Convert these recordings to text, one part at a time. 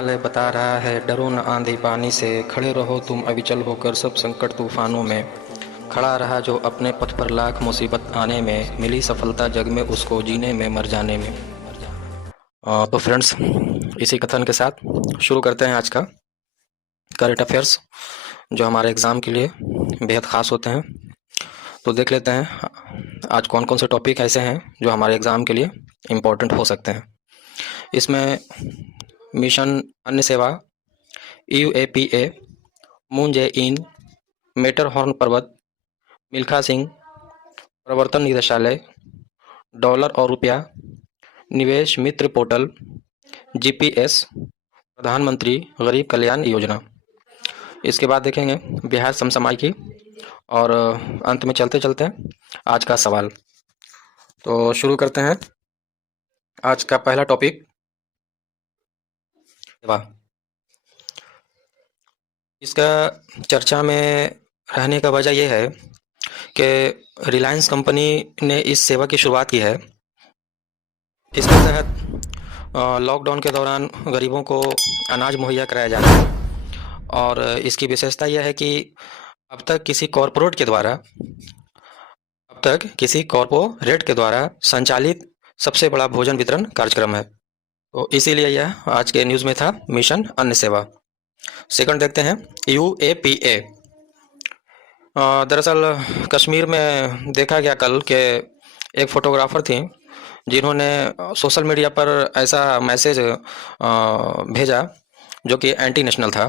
हिमालय बता रहा है, डरो न आंधी पानी से, खड़े रहो तुम अविचल होकर सब संकट तूफानों में। खड़ा रहा जो अपने पथ पर लाख मुसीबत आने में, मिली सफलता जग में उसको जीने में मर जाने में। तो फ्रेंड्स, इसी कथन के साथ शुरू करते हैं आज का करंट अफेयर्स, जो हमारे एग्ज़ाम के लिए बेहद ख़ास होते हैं। तो देख लेते हैं आज कौन कौन से टॉपिक ऐसे हैं जो हमारे एग्ज़ाम के लिए इम्पोर्टेंट हो सकते हैं। इसमें मिशन अन्य सेवा, UAPA, मून जे इन, मेटरहॉर्न पर्वत, मिल्खा सिंह, प्रवर्तन निदेशालय, डॉलर और रुपया, निवेश मित्र पोर्टल, GPS, प्रधानमंत्री गरीब कल्याण योजना। इसके बाद देखेंगे बिहार समसामयिकी और अंत में चलते चलते आज का सवाल। तो शुरू करते हैं आज का पहला टॉपिक, सेवा। इसका चर्चा में रहने का वजह यह है कि रिलायंस कंपनी ने इस सेवा की शुरुआत की है। इसके तहत लॉकडाउन के दौरान गरीबों को अनाज मुहैया कराया जाता है और इसकी विशेषता यह है कि अब तक किसी कॉरपोरेट के द्वारा संचालित सबसे बड़ा भोजन वितरण कार्यक्रम है। तो इसीलिए यह आज के न्यूज़ में था, मिशन अन्न सेवा। सेकंड देखते हैं, UAPA। दरअसल कश्मीर में देखा गया कल कि एक फोटोग्राफर थी जिन्होंने सोशल मीडिया पर ऐसा मैसेज भेजा जो कि एंटी नेशनल था।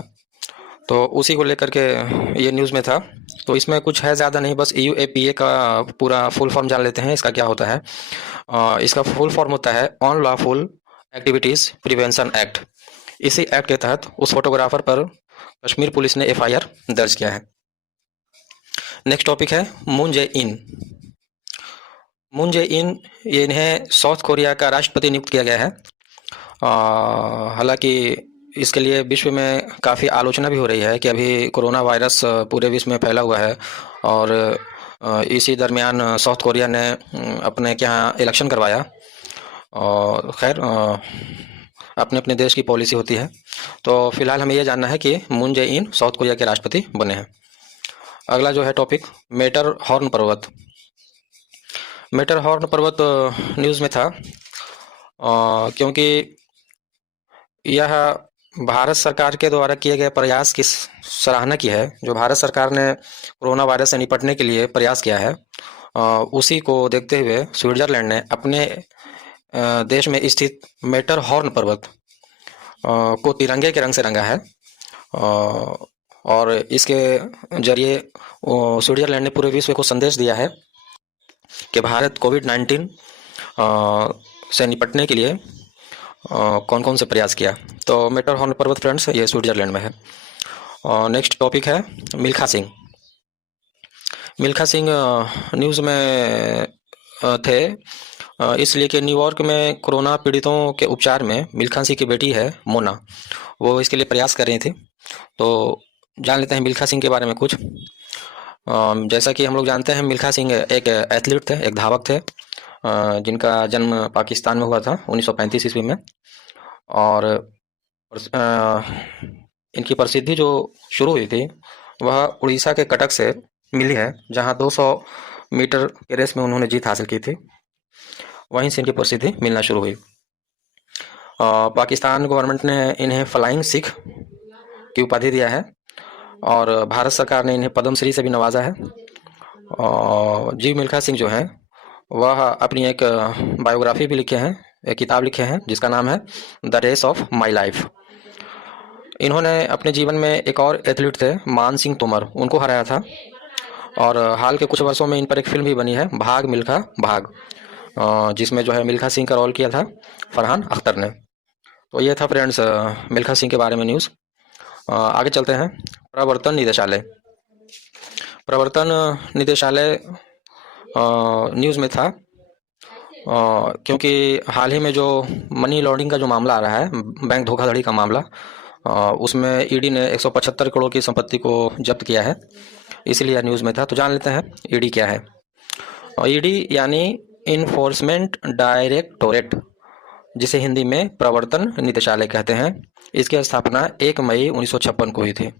तो उसी को लेकर के ये न्यूज़ में था। तो इसमें कुछ है ज़्यादा नहीं, बस UAPA का पूरा फुल फॉर्म जान लेते हैं। इसका क्या होता है? इसका फुल फॉर्म होता है on lawful activities prevention act. इसी एक्ट के तहत उस फोटोग्राफर पर कश्मीर पुलिस ने FIR दर्ज किया है। नेक्स्ट टॉपिक है मून जे इन। मून जे इन, इन्हें साउथ कोरिया का राष्ट्रपति नियुक्त किया गया है। हालांकि इसके लिए विश्व में काफ़ी आलोचना भी हो रही है कि अभी कोरोना वायरस पूरे विश्व में फैला हुआ है और इसी दरमियान साउथ कोरिया ने अपने यहाँ इलेक्शन करवाया। और खैर, अपने अपने देश की पॉलिसी होती है। तो फिलहाल हमें यह जानना है कि मून जे इन साउथ कोरिया के राष्ट्रपति बने हैं। अगला जो है टॉपिक, मेटरहॉर्न पर्वत। मेटरहॉर्न पर्वत न्यूज़ में था क्योंकि यह भारत सरकार के द्वारा किए गए प्रयास की सराहना की है। जो भारत सरकार ने कोरोना वायरस से निपटने के लिए प्रयास किया है, उसी को देखते हुए स्विट्जरलैंड ने अपने देश में स्थित मेटरहॉर्न पर्वत को तिरंगे के रंग से रंगा है और इसके जरिए स्विट्जरलैंड ने पूरे विश्व को संदेश दिया है कि भारत कोविड-19 से निपटने के लिए कौन कौन से प्रयास किया। तो मेटरहॉर्न पर्वत फ्रेंड्स, ये स्विट्जरलैंड में है। नेक्स्ट टॉपिक है मिल्खा सिंह। मिल्खा सिंह न्यूज़ में थे इसलिए कि न्यूयॉर्क में कोरोना पीड़ितों के उपचार में मिल्खा सिंह की बेटी है मोना, वो इसके लिए प्रयास कर रही थी। तो जान लेते हैं मिल्खा सिंह के बारे में कुछ। जैसा कि हम लोग जानते हैं, मिल्खा सिंह एक एथलीट थे, एक धावक थे जिनका जन्म पाकिस्तान में हुआ था 1935 ईस्वी में। और इनकी प्रसिद्धि जो शुरू हुई थी वह उड़ीसा के कटक से मिली है, जहां 200 मीटर के रेस में उन्होंने जीत हासिल की थी। वहीं से इनकी प्रसिद्धि मिलना शुरू हुई। पाकिस्तान गवर्नमेंट ने इन्हें फ्लाइंग सिख की उपाधि दिया है और भारत सरकार ने इन्हें पद्मश्री से भी नवाजा है। जी मिल्खा सिंह जो हैं वह अपनी एक बायोग्राफी भी लिखे हैं, एक किताब लिखे हैं जिसका नाम है the race of my life. इन्होंने अपने जीवन में एक और एथलीट थे मान सिंह तोमर, उनको हराया था और हाल के कुछ वर्षों में इन पर एक फिल्म भी बनी है, भाग मिल्खा भाग, जिसमें जो है मिल्खा सिंह का रोल किया था फरहान अख्तर ने। तो ये था फ्रेंड्स मिल्खा सिंह के बारे में न्यूज़। आगे चलते हैं, प्रवर्तन निदेशालय। प्रवर्तन निदेशालय न्यूज़ में था क्योंकि हाल ही में जो मनी लॉन्ड्रिंग का जो मामला आ रहा है, बैंक धोखाधड़ी का मामला, उसमें ईडी ने 175 करोड़ की संपत्ति को जब्त किया है, इसलिए न्यूज़ में था। तो जान लेते हैं ईडी क्या है। ईडी यानी इन्फोर्समेंट डायरेक्टोरेट, जिसे हिंदी में प्रवर्तन निदेशालय कहते हैं। इसकी स्थापना 1 मई 1956 को हुई थी।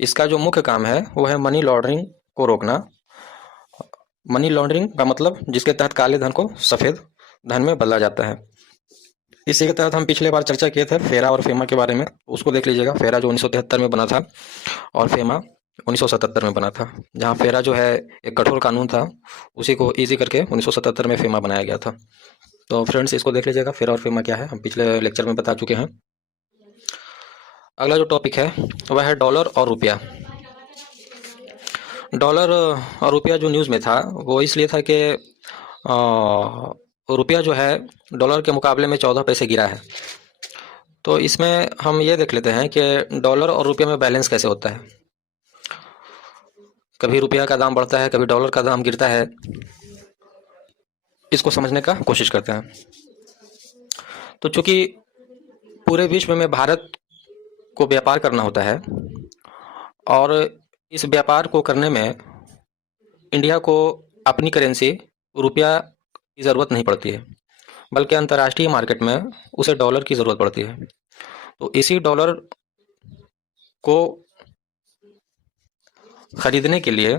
इसका जो मुख्य काम है वो है मनी लॉन्ड्रिंग को रोकना। मनी लॉन्ड्रिंग का मतलब जिसके तहत काले धन को सफ़ेद धन में बदला जाता है। इसी के तहत हम पिछले बार चर्चा किए थे फेरा और फेमा के बारे में, उसको देख लीजिएगा। फेरा जो 1973 में बना था और फेमा 1977 में बना था। जहाँ फेरा जो है एक कठोर कानून था, उसी को इजी करके 1977 में फेमा बनाया गया था। तो फ्रेंड्स इसको देख लीजिएगा, फेरा और फेमा क्या है, हम पिछले लेक्चर में बता चुके हैं। अगला जो टॉपिक है वह है डॉलर और रुपया। डॉलर और रुपया जो न्यूज़ में था वो इसलिए था कि रुपया जो है डॉलर के मुकाबले में 14 पैसे गिरा है। तो इसमें हम ये देख लेते हैं कि डॉलर और रुपये में बैलेंस कैसे होता है। कभी रुपया का दाम बढ़ता है, कभी डॉलर का दाम गिरता है। इसको समझने का कोशिश करते हैं। तो चूंकि पूरे विश्व में भारत को व्यापार करना होता है और इस व्यापार को करने में इंडिया को अपनी करेंसी रुपया की ज़रूरत नहीं पड़ती है, बल्कि अंतर्राष्ट्रीय मार्केट में उसे डॉलर की ज़रूरत पड़ती है। तो इसी डॉलर को खरीदने के लिए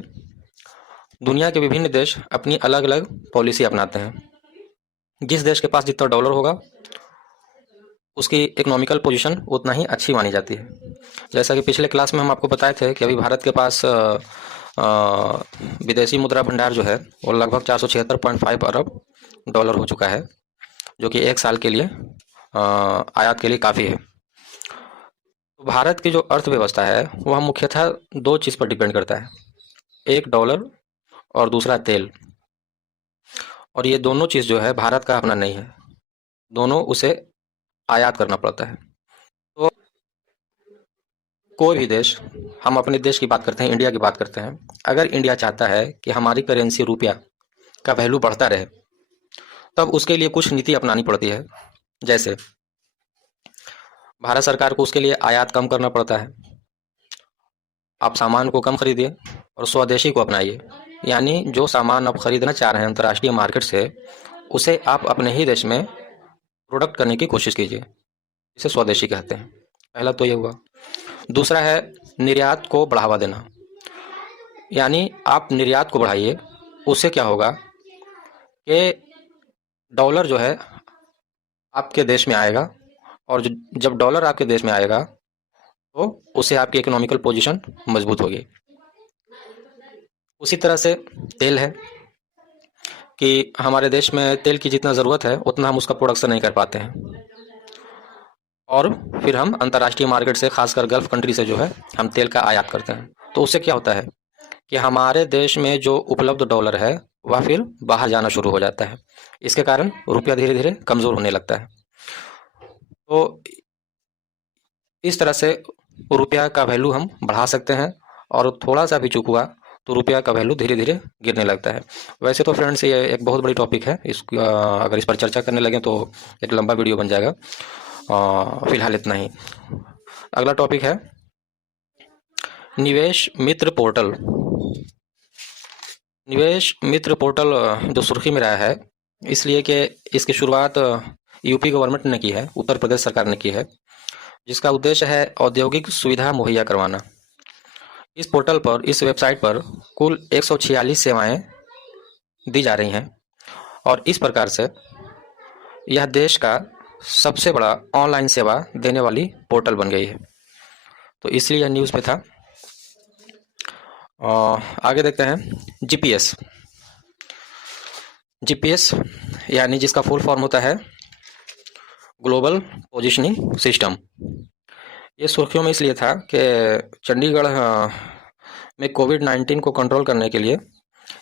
दुनिया के विभिन्न देश अपनी अलग अलग पॉलिसी अपनाते हैं। जिस देश के पास जितना डॉलर होगा उसकी इकोनॉमिकल पोजीशन उतना ही अच्छी मानी जाती है। जैसा कि पिछले क्लास में हम आपको बताए थे कि अभी भारत के पास विदेशी मुद्रा भंडार जो है वो लगभग 476.5 अरब डॉलर हो चुका है, जो कि एक साल के लिए आयात के लिए काफ़ी है। तो भारत की जो अर्थव्यवस्था है वह मुख्यतः दो चीज़ पर डिपेंड करता है, एक डॉलर और दूसरा तेल। और ये दोनों चीज़ जो है भारत का अपना नहीं है, दोनों उसे आयात करना पड़ता है। तो कोई भी देश, हम अपने देश की बात करते हैं, इंडिया की बात करते हैं, अगर इंडिया चाहता है कि हमारी करेंसी रुपया का वैल्यू बढ़ता रहे तब उसके लिए कुछ नीति अपनानी पड़ती है। जैसे भारत सरकार को उसके लिए आयात कम करना पड़ता है। आप सामान को कम खरीदिए और स्वदेशी को अपनाइए, यानी जो सामान आप खरीदना चाह रहे हैं अंतर्राष्ट्रीय मार्केट से, उसे आप अपने ही देश में प्रोडक्ट करने की कोशिश कीजिए। इसे स्वदेशी कहते हैं। पहला तो ये हुआ। दूसरा है निर्यात को बढ़ावा देना, यानी आप निर्यात को बढ़ाइए। उससे क्या होगा कि डॉलर जो है आपके देश में आएगा, और जब डॉलर आपके देश में आएगा तो उससे आपकी इकोनॉमिकल पोजीशन मजबूत होगी। उसी तरह से तेल है कि हमारे देश में तेल की जितना ज़रूरत है उतना हम उसका प्रोडक्शन नहीं कर पाते हैं, और फिर हम अंतर्राष्ट्रीय मार्केट से, खासकर गल्फ़ कंट्री से जो है हम तेल का आयात करते हैं। तो उससे क्या होता है कि हमारे देश में जो उपलब्ध डॉलर है वह फिर बाहर जाना शुरू हो जाता है। इसके कारण रुपया धीरे धीरे कमज़ोर होने लगता है। तो इस तरह से रुपया का वैल्यू हम बढ़ा सकते हैं, और थोड़ा सा भी चूक हुआ तो रुपया का वैल्यू धीरे धीरे गिरने लगता है। वैसे तो फ्रेंड्स ये एक बहुत बड़ी टॉपिक है, अगर इस पर चर्चा करने लगे तो एक लंबा वीडियो बन जाएगा। फिलहाल इतना ही। अगला टॉपिक है निवेश मित्र पोर्टल। निवेश मित्र पोर्टल जो सुर्खी में रहा है इसलिए कि इसकी शुरुआत यूपी गवर्नमेंट ने की है, उत्तर प्रदेश सरकार ने की है, जिसका उद्देश्य है औद्योगिक सुविधा मुहैया करवाना। इस पोर्टल पर, इस वेबसाइट पर कुल 146 सेवाएं दी जा रही हैं, और इस प्रकार से यह देश का सबसे बड़ा ऑनलाइन सेवा देने वाली पोर्टल बन गई है। तो इसलिए यह न्यूज़ में था। आगे देखते हैं जीपीएस। जीपीएस यानी जिसका फुल फॉर्म होता है ग्लोबल पोजिशनिंग सिस्टम। ये सुर्खियों में इसलिए था कि चंडीगढ़ में कोविड-19 को कंट्रोल करने के लिए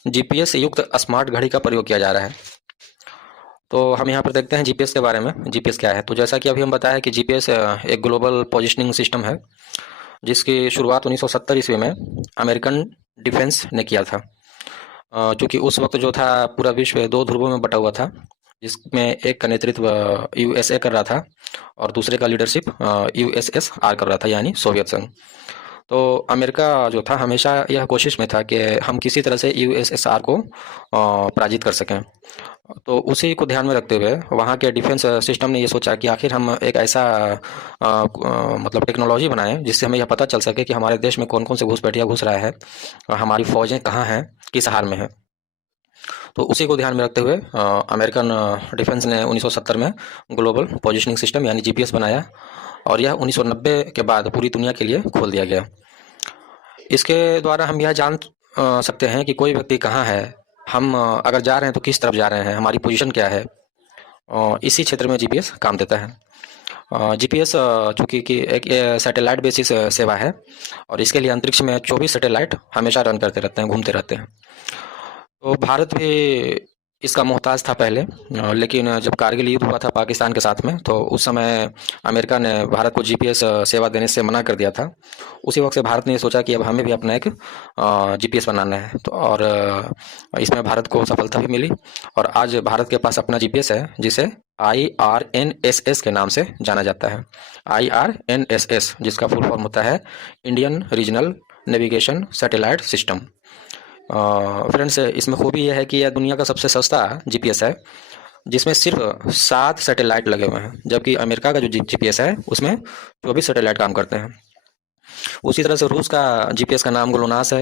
जीपीएस युक्त स्मार्ट घड़ी का प्रयोग किया जा रहा है। तो हम यहाँ पर देखते हैं जीपीएस के बारे में। जीपीएस क्या है? तो जैसा कि अभी हम बताया कि जीपीएस एक ग्लोबल पोजिशनिंग सिस्टम है, जिसकी शुरुआत 1970 ईस्वी में अमेरिकन डिफेंस ने किया था। चूँकि उस वक्त जो था पूरा विश्व दो ध्रुवों में बटा हुआ था, जिसमें एक का नेतृत्व यूएसए कर रहा था और दूसरे का लीडरशिप यूएसएसआर कर रहा था, यानी सोवियत संघ। तो अमेरिका जो था हमेशा यह कोशिश में था कि हम किसी तरह से यूएसएसआर को पराजित कर सकें, तो उसी को ध्यान में रखते हुए वहाँ के डिफेंस सिस्टम ने ये सोचा कि आखिर हम एक ऐसा मतलब टेक्नोलॉजी बनाएं जिससे हमें यह पता चल सके कि हमारे देश में कौन कौन से घुसपैठिया घुस रहा है और हमारी फौजें कहाँ हैं, किस हाल में है। तो उसी को ध्यान में रखते हुए अमेरिकन डिफेंस ने 1970 में ग्लोबल पोजिशनिंग सिस्टम यानी जीपीएस बनाया और यह 1990 के बाद पूरी दुनिया के लिए खोल दिया गया। इसके द्वारा हम यह जान सकते हैं कि कोई व्यक्ति कहाँ है, हम अगर जा रहे हैं तो किस तरफ जा रहे हैं, हमारी पोजीशन क्या है। इसी क्षेत्र में जीपीएस काम देता है। जीपीएस चूँकि कि एक सैटेलाइट बेसिस सेवा है और इसके लिए अंतरिक्ष में 24 सैटेलाइट हमेशा रन करते रहते हैं, घूमते रहते हैं। तो भारत भी इसका मोहताज था पहले, लेकिन जब कारगिल युद्ध हुआ था पाकिस्तान के साथ में तो उस समय अमेरिका ने भारत को जीपीएस सेवा देने से मना कर दिया था। उसी वक्त से भारत ने सोचा कि अब हमें भी अपना एक जीपीएस बनाना है, तो और इसमें भारत को सफलता भी मिली और आज भारत के पास अपना जीपीएस है जिसे IRNSS के नाम से जाना जाता है। IRNSS जिसका फुल फॉर्म होता है Indian regional navigation satellite system. Friends, इसमें खूबी यह है कि यह दुनिया का सबसे सस्ता जीपीएस है जिसमें सिर्फ 7 सैटेलाइट लगे हुए हैं, जबकि अमेरिका का जो जीपीएस है उसमें 24 सैटेलाइट काम करते हैं। उसी तरह से रूस का जीपीएस का नाम ग्लोनास है,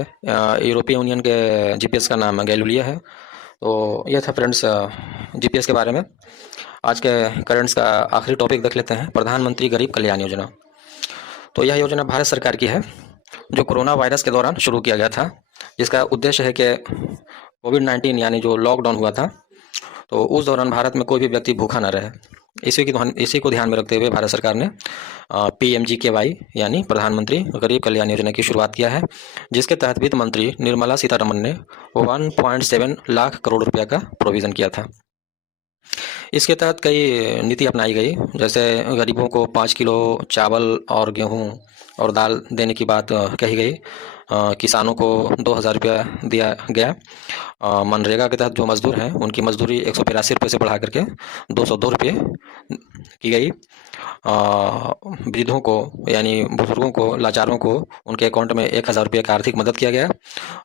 यूरोपीय यूनियन के जीपीएस का नाम गैलिलियो है। तो यह था फ्रेंड्स जीपीएस के बारे में। आज के करंट्स का आखिरी टॉपिक देख लेते हैं, प्रधानमंत्री गरीब कल्याण योजना। तो यह योजना भारत सरकार की है जो कोरोना वायरस के दौरान शुरू किया गया था, जिसका उद्देश्य है कि कोविड-19 यानी जो लॉकडाउन हुआ था तो उस दौरान भारत में कोई भी व्यक्ति भूखा न रहे। इसी को ध्यान में रखते हुए भारत सरकार ने PMGKY यानी प्रधानमंत्री गरीब कल्याण योजना की शुरुआत किया है, जिसके तहत वित्त मंत्री निर्मला सीतारमण ने 1.7 लाख करोड़ रुपया का प्रोविज़न किया था। इसके तहत कई नीति अपनाई गई, जैसे गरीबों को 5 किलो चावल और गेहूँ और दाल देने की बात कही गई। किसानों को 2000 रुपया दिया गया। मनरेगा के तहत जो मजदूर हैं उनकी मजदूरी 182 रुपये से बढ़ा करके 202 रुपये की गई। वृद्धों को यानी बुजुर्गों को, लाचारों को उनके अकाउंट में 1000 रुपये का आर्थिक मदद किया गया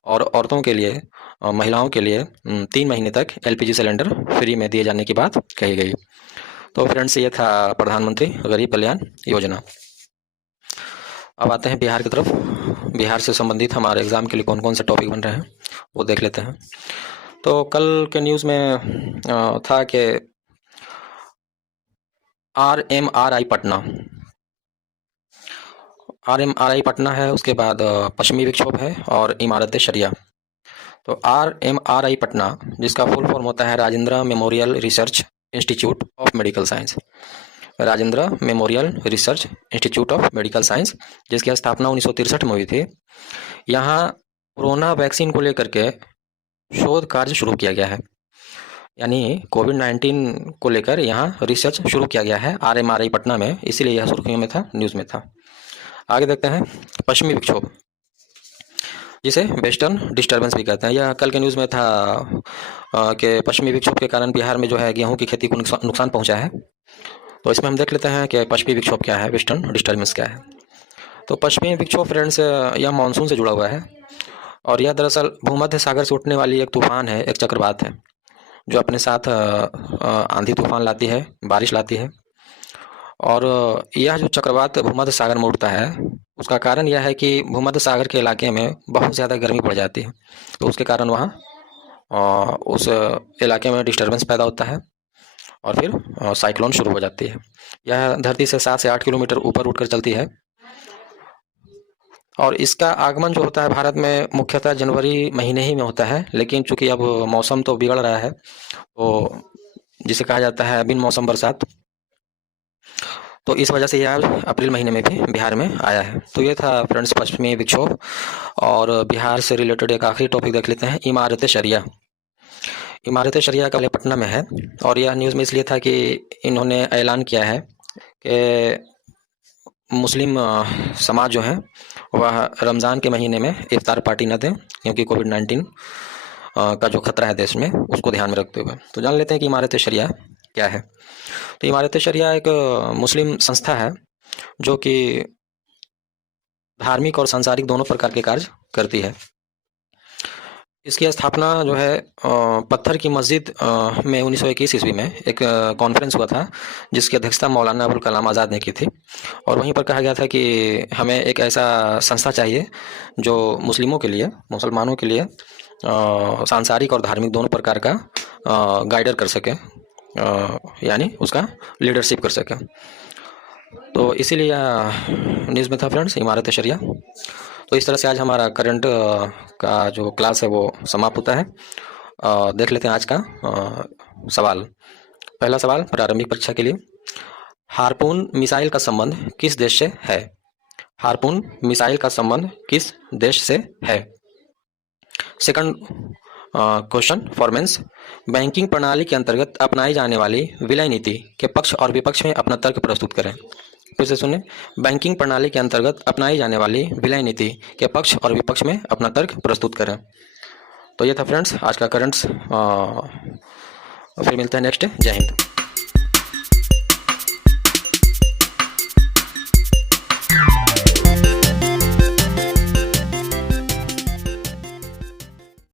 और औरतों के लिए, महिलाओं के लिए 3 महीने तक LPG सिलेंडर फ्री में दिए जाने की बात कही गई। तो फ्रेंड्स, ये था प्रधानमंत्री गरीब कल्याण योजना। अब आते हैं बिहार की तरफ। बिहार से संबंधित हमारे एग्ज़ाम के लिए कौन कौन से टॉपिक बन रहे हैं वो देख लेते हैं। तो कल के न्यूज़ में था कि RMRI पटना है, उसके बाद पश्चिमी विक्षोभ है और इमारत शरिया। तो RMRI पटना जिसका फुल फॉर्म होता है Rajendra memorial research institute of medical science, Rajendra memorial research institute of medical science, जिसकी स्थापना 1963 में हुई थी। यहाँ कोरोना वैक्सीन को लेकर के शोध कार्य शुरू किया गया है, यानी कोविड-19 को लेकर यहाँ रिसर्च शुरू किया गया है RMRI पटना में, इसीलिए यह सुर्खियों में था, न्यूज़ में था। आगे देखते हैं पश्चिमी विक्षोभ, जिसे वेस्टर्न डिस्टर्बेंस भी कहते हैं। यह कल के न्यूज़ में था कि पश्चिमी विक्षोभ के कारण बिहार में जो है गेहूँ की खेती को नुकसान पहुँचा है। तो इसमें हम देख लेते हैं कि पश्चिमी विक्षोभ क्या है, वेस्टर्न डिस्टर्बेंस क्या है। तो पश्चिमी विक्षोभ फ्रेंड्स यह मानसून से जुड़ा हुआ है और यह दरअसल भूमध्य सागर से उठने वाली एक तूफान है, एक चक्रवात है जो अपने साथ आंधी तूफान लाती है, बारिश लाती है। और यह जो चक्रवात भूमध्य सागर में उठता है उसका कारण यह है कि भूमध्य सागर के इलाके में बहुत ज़्यादा गर्मी बढ़ जाती है, तो उसके कारण वहाँ उस इलाके में डिस्टर्बेंस पैदा होता है और फिर साइक्लोन शुरू हो जाती है। यह धरती से 7 से 8 किलोमीटर ऊपर उठकर चलती है और इसका आगमन जो होता है भारत में मुख्यतः जनवरी महीने ही में होता है, लेकिन चूंकि अब मौसम तो बिगड़ रहा है तो जिसे कहा जाता है बिन मौसम बरसात, तो इस वजह से यह अप्रैल महीने में भी बिहार में आया है। तो ये था फ्रेंड्स पश्चिमी विक्षोभ। और बिहार से रिलेटेड एक आखिरी टॉपिक देख लेते हैं, इमारत शरिया। इमारत शरिया का पटना में है और यह न्यूज़ में इसलिए था कि इन्होंने ऐलान किया है कि मुस्लिम समाज जो है वह रमज़ान के महीने में इफ्तार पार्टी न दें, क्योंकि कोविड-19 का जो खतरा है देश में उसको ध्यान में रखते हुए। तो जान लेते हैं कि इमारत शरिया क्या है। तो इमारत शरिया एक मुस्लिम संस्था है जो कि धार्मिक और सांसारिक दोनों प्रकार के कार्य करती है। इसकी स्थापना जो है पत्थर की मस्जिद में 1921 ईस्वी में एक कॉन्फ्रेंस हुआ था, जिसकी अध्यक्षता मौलाना अबुल कलाम आज़ाद ने की थी। और वहीं पर कहा गया था कि हमें एक ऐसा संस्था चाहिए जो मुस्लिमों के लिए, मुसलमानों के लिए सांसारिक और धार्मिक दोनों प्रकार का गाइडर कर सके, यानी उसका लीडरशिप कर सके। तो इसीलिए न्यूज़ में था फ्रेंड्स, इमारत शरिया। तो इस तरह से आज हमारा करंट का जो क्लास है वो समाप्त होता है। देख लेते हैं आज का सवाल। पहला सवाल प्रारंभिक परीक्षा के लिए, हार्पून मिसाइल का संबंध किस देश से है? हार्पून मिसाइल का संबंध किस देश से है? Second question for mains, banking प्रणाली के अंतर्गत अपनाई जाने वाली विलय नीति के पक्ष और विपक्ष में अपना तर्क प्रस्तुत करें। फिर से सुने, बैंकिंग प्रणाली के अंतर्गत अपनाई जाने वाली विलय नीति के पक्ष और विपक्ष में अपना तर्क प्रस्तुत करें। तो ये था फ्रेंड्स आज का करंट्स। फिर मिलते हैं नेक्स्ट। जय हिंद।